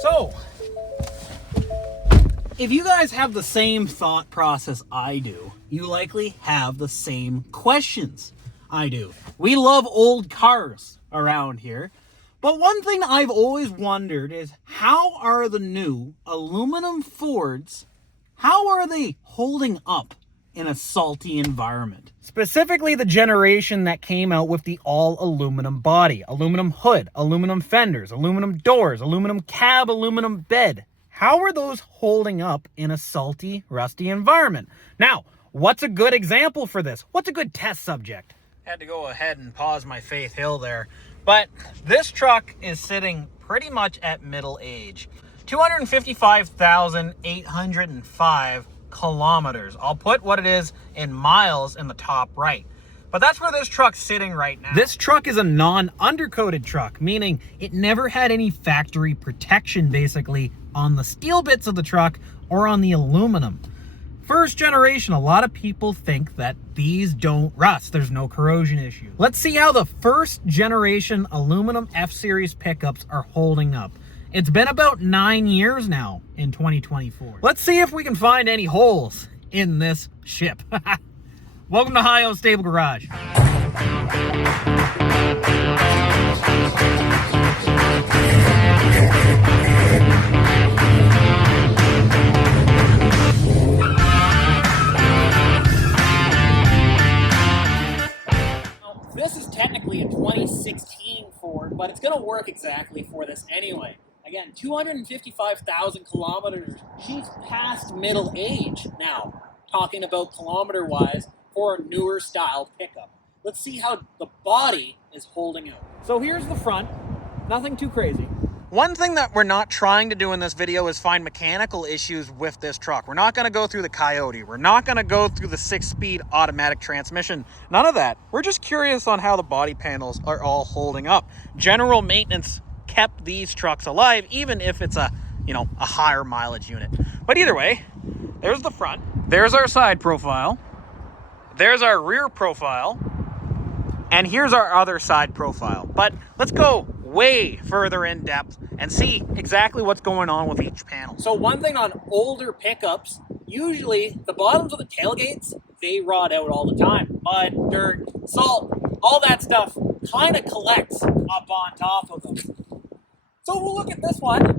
So, if you guys have the same thought process I do, you likely have the same questions I do. We love old cars around here, but one thing I've always wondered is how are the new aluminum Fords, how are they holding up in a salty environment? Specifically the generation that came out with the all aluminum body, aluminum hood, aluminum fenders, aluminum doors, aluminum cab, aluminum bed. How are those holding up in a salty, rusty environment? Now, what's a good example for this? What's a good test subject? Had to go ahead and pause my Faith Hill there. But this truck is sitting pretty much at middle age. 255,805 kilometers. I'll put what it is in miles in the top right. But that's where this truck's sitting right now. This truck is a non-undercoated truck, meaning it never had any factory protection basically on the steel bits of the truck or on the aluminum. First generation, a lot of people think that these don't rust. There's no corrosion issue. Let's see how the first generation aluminum F-Series pickups are holding up. It's been about 9 years now in 2024. Let's see if we can find any holes in this ship. Welcome to Hi-O Stable Garage. This is technically a 2016 Ford, but it's gonna work exactly for this anyway. Again, 255,000 kilometers. She's past middle age now, talking about kilometer-wise for a newer style pickup. Let's see how the body is holding out. So here's the front, nothing too crazy. One thing that we're not trying to do in this video is find mechanical issues with this truck. We're not gonna go through the Coyote. We're not gonna go through the 6-speed automatic transmission. None of that. We're just curious on how the body panels are all holding up. General maintenance kept these trucks alive, even if it's a higher mileage unit. But either way, there's the front. There's our side profile. There's our rear profile. And here's our other side profile. But let's go way further in depth and see exactly what's going on with each panel. So one thing on older pickups, usually the bottoms of the tailgates, they rot out all the time. Mud, dirt, salt, all that stuff kind of collects up on top of them. So we'll look at this one.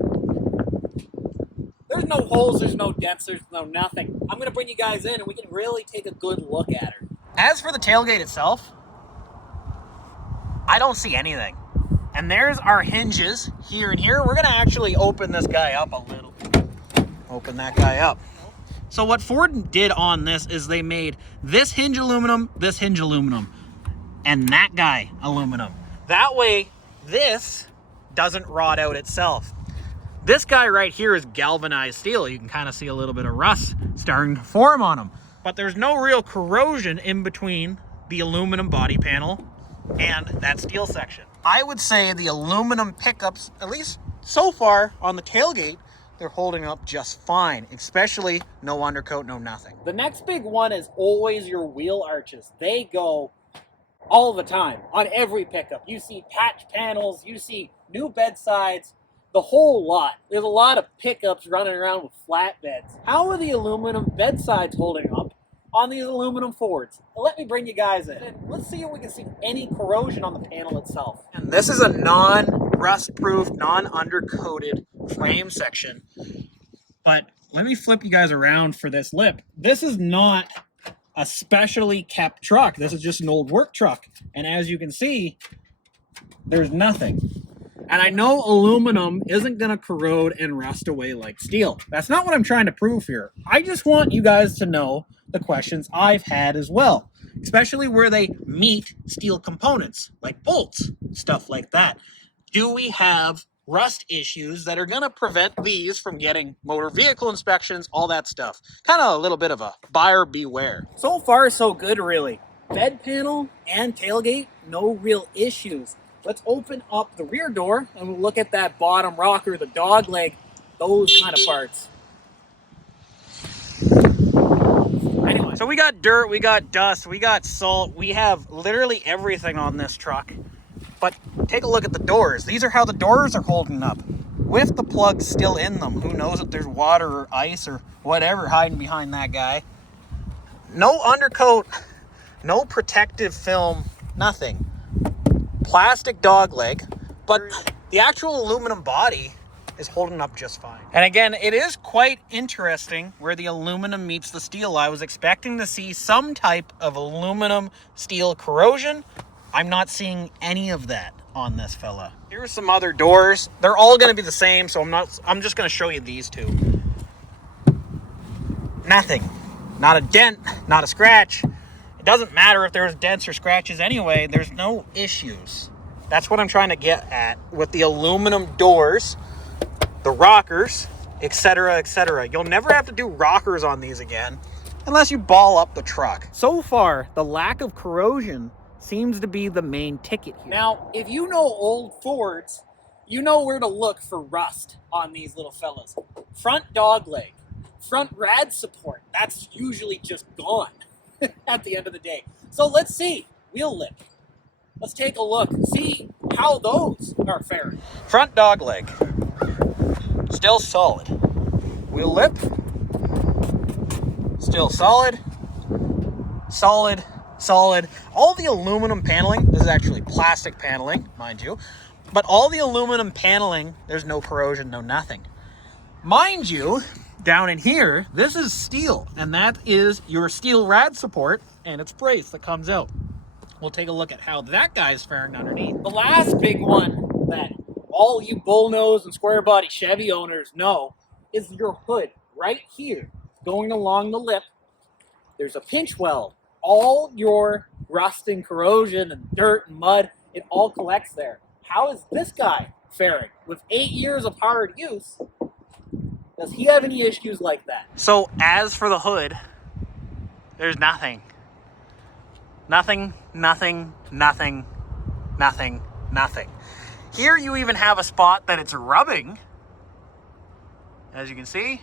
There's no holes, there's no dents, there's no nothing. I'm gonna bring you guys in and we can really take a good look at her. As for the tailgate itself, I don't see anything. And there's our hinges here and here. We're gonna actually open this guy up a little. Open that guy up. So what Ford did on this is they made this hinge aluminum, and that guy aluminum. That way, this doesn't rot out itself. This guy right here is galvanized steel. You can kind of see a little bit of rust starting to form on him. But there's no real corrosion in between the aluminum body panel and that steel section. I would say the aluminum pickups, at least so far on the tailgate, they're holding up just fine, especially no undercoat, no nothing. The next big one is always your wheel arches. They go all the time on every pickup. You see patch panels, you see new bed sides, the whole lot. There's a lot of pickups running around with flatbeds. How are the aluminum bed sides holding up on these aluminum Fords? Let me bring you guys in. And let's see if we can see any corrosion on the panel itself. And this is a non-rust-proof, non-undercoated frame section. But let me flip you guys around for this lip. This is not a specially kept truck. This is just an old work truck. And as you can see, there's nothing. And I know aluminum isn't going to corrode and rust away like steel. That's not what I'm trying to prove here. I just want you guys to know the questions I've had as well, especially where they meet steel components, like bolts, stuff like that. Do we have rust issues that are going to prevent these from getting motor vehicle inspections, all that stuff? Kind of a little bit of a buyer beware. So far, so good, really. Bed panel and tailgate, no real issues. Let's open up the rear door and we'll look at that bottom rocker, the dog leg, those kind of parts. Anyway, so we got dirt, we got dust, we got salt, we have literally everything on this truck. But take a look at the doors. These are how the doors are holding up. with the plugs still in them. Who knows if there's water or ice or whatever hiding behind that guy. No undercoat, no protective film, nothing. Plastic dog leg, but the actual aluminum body is holding up just fine. And again, it is quite interesting where the aluminum meets the steel. I was expecting to see some type of aluminum steel corrosion. I'm not seeing any of that on this fella. Here's some other doors. They're all going to be the same, so I'm just going to show you these two. Nothing. Not a dent, not a scratch. It doesn't matter if there's dents or scratches anyway. There's no issues. That's what I'm trying to get at with the aluminum doors, the rockers, etc., etc. You'll never have to do rockers on these again unless you ball up the truck. So far, the lack of corrosion seems to be the main ticket here. Now, if you know old Fords, you know where to look for rust on these little fellas. Front dog leg, front rad support, that's usually just gone at the end of the day. So let's see, wheel lip. Let's take a look, see how those are faring. Front dog leg, still solid. Wheel lip, still solid, solid, solid. All the aluminum paneling, this is actually plastic paneling, mind you, but all the aluminum paneling, there's no corrosion, no nothing. Mind you, down in here, this is steel, and that is your steel rad support and its brace that comes out. We'll take a look at how that guy's faring underneath. The last big one that all you bullnose and square body Chevy owners know is your hood right here, going along the lip. There's a pinch weld. All your rust and corrosion and dirt and mud, it all collects there. How is this guy faring? With 8 years of hard use, does he have any issues like that? So as for the hood, there's nothing. Nothing, nothing, nothing, nothing, nothing. Here you even have a spot that it's rubbing, as you can see,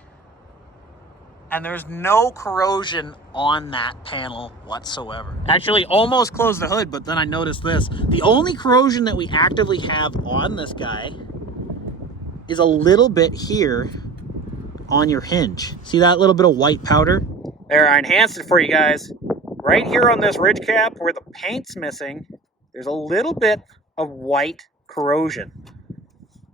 and there's no corrosion on that panel whatsoever. Actually, almost closed the hood, but then I noticed this. The only corrosion that we actively have on this guy is a little bit here on your hinge. See that little bit of white powder? There, I enhanced it for you guys. Right here on this ridge cap where the paint's missing, there's a little bit of white corrosion.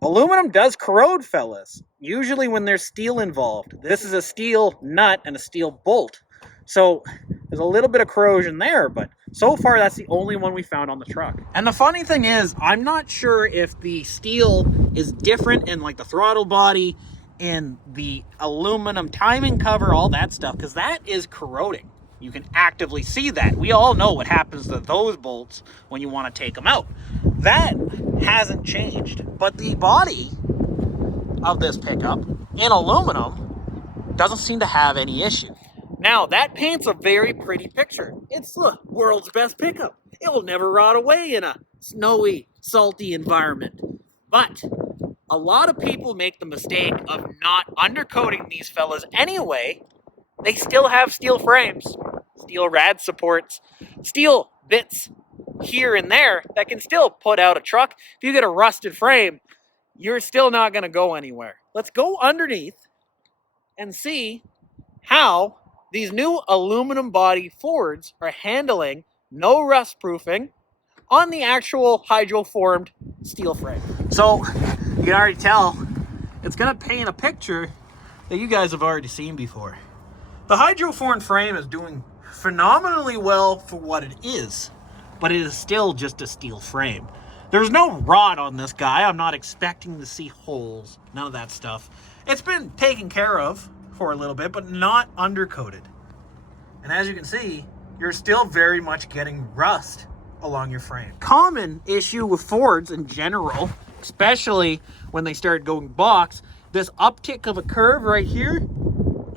Aluminum does corrode, fellas, usually when there's steel involved. This is a steel nut and a steel bolt. So there's a little bit of corrosion there, but so far that's the only one we found on the truck. And the funny thing is, I'm not sure if the steel is different in like the throttle body and the aluminum timing cover, all that stuff, because that is corroding. You can actively see that. We all know what happens to those bolts when you want to take them out. That hasn't changed, but the body of this pickup in aluminum doesn't seem to have any issue. Now, that paints a very pretty picture. It's the world's best pickup. It will never rot away in a snowy, salty environment. But a lot of people make the mistake of not undercoating these fellas anyway. They still have steel frames, steel rad supports, steel bits here and there that can still put out a truck. If you get a rusted frame, you're still not going to go anywhere. Let's go underneath and see how these new aluminum body Fords are handling no rust proofing on the actual hydroformed steel frame. So you can already tell it's going to paint a picture that you guys have already seen before. The hydroformed frame is doing phenomenally well for what it is, but it is still just a steel frame. There's no rot on this guy. I'm not expecting to see holes, none of that stuff. It's been taken care of for a little bit, but not undercoated. And as you can see, you're still very much getting rust along your frame. Common issue with Fords in general, especially when they start going box, this uptick of a curve right here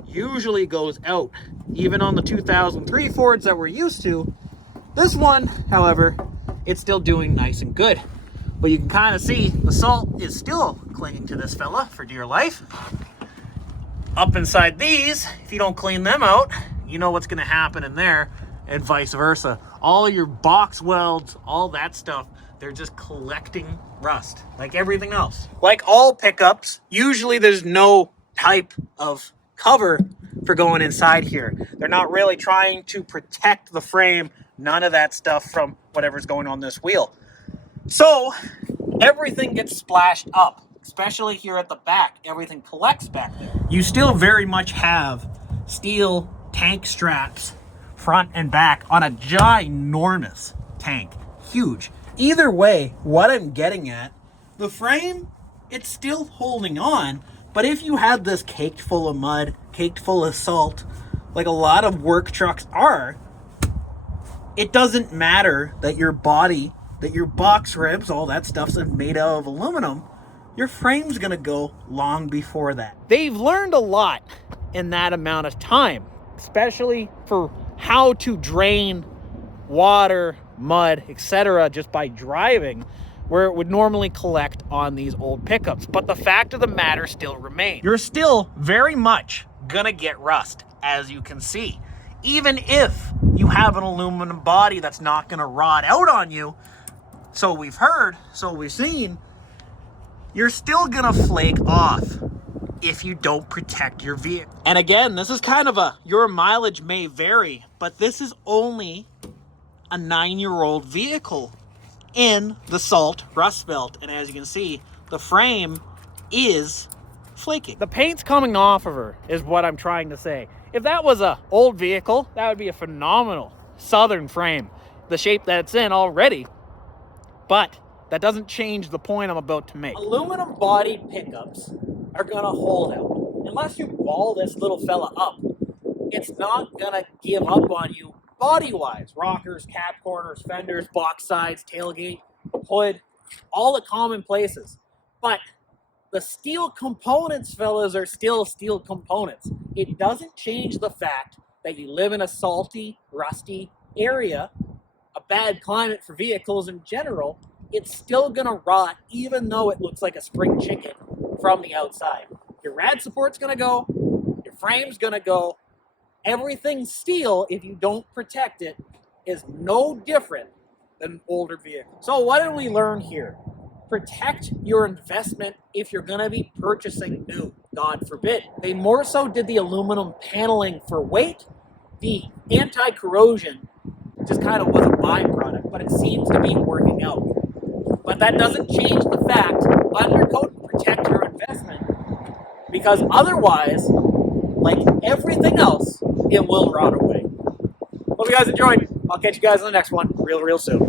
usually goes out. Even on the 2003 Fords that we're used to, this one, however, it's still doing nice and good. But you can kind of see the salt is still clinging to this fella for dear life. Up inside these, if you don't clean them out, you know what's going to happen in there, and vice versa. All your box welds, all that stuff, They're just collecting rust, like everything else. Like all pickups, usually there's no type of cover for going inside here. They're not really trying to protect the frame, none of that stuff from whatever's going on this wheel. So everything gets splashed up, especially here at the back. Everything collects back there. You still very much have steel tank straps front and back on a ginormous tank. Huge. Either way, what I'm getting at, the frame, it's still holding on, but if you had this caked full of mud, caked full of salt, like a lot of work trucks are, it doesn't matter that your body, that your box ribs, all that stuff's made out of aluminum. Your frame's gonna go long before that. They've learned a lot in that amount of time, especially for how to drain water, mud, etc. just by driving, where it would normally collect on these old pickups. But the fact of the matter still remains. You're still very much gonna get rust, as you can see. Even if you have an aluminum body that's not gonna rot out on you, so we've heard, so we've seen, you're still gonna flake off if you don't protect your vehicle. And again, this is kind of your mileage may vary, but this is only a 9-year-old vehicle in the salt rust belt. And as you can see, the frame is flaking. The paint's coming off of her is what I'm trying to say. If that was a old vehicle, that would be a phenomenal southern frame, the shape that it's in already. But that doesn't change the point I'm about to make. Aluminum body pickups are gonna hold out. Unless you ball this little fella up, it's not gonna give up on you body-wise. Rockers, cap corners, fenders, box sides, tailgate, hood, all the common places. But the steel components, fellas, are still steel components. It doesn't change the fact that you live in a salty, rusty area, a bad climate for vehicles in general. It's still gonna rot, even though it looks like a spring chicken from the outside. Your rad support's gonna go, your frame's gonna go. Everything steel, if you don't protect it, is no different than an older vehicle. So what did we learn here? Protect your investment if you're gonna be purchasing new, God forbid. They more so did the aluminum paneling for weight. The anti-corrosion just kind of was a byproduct, but it seems to be working out. But that doesn't change the fact, undercoat and protect your investment, because otherwise, like everything else, it will rot away. Hope you guys enjoyed. I'll catch you guys in the next one real soon.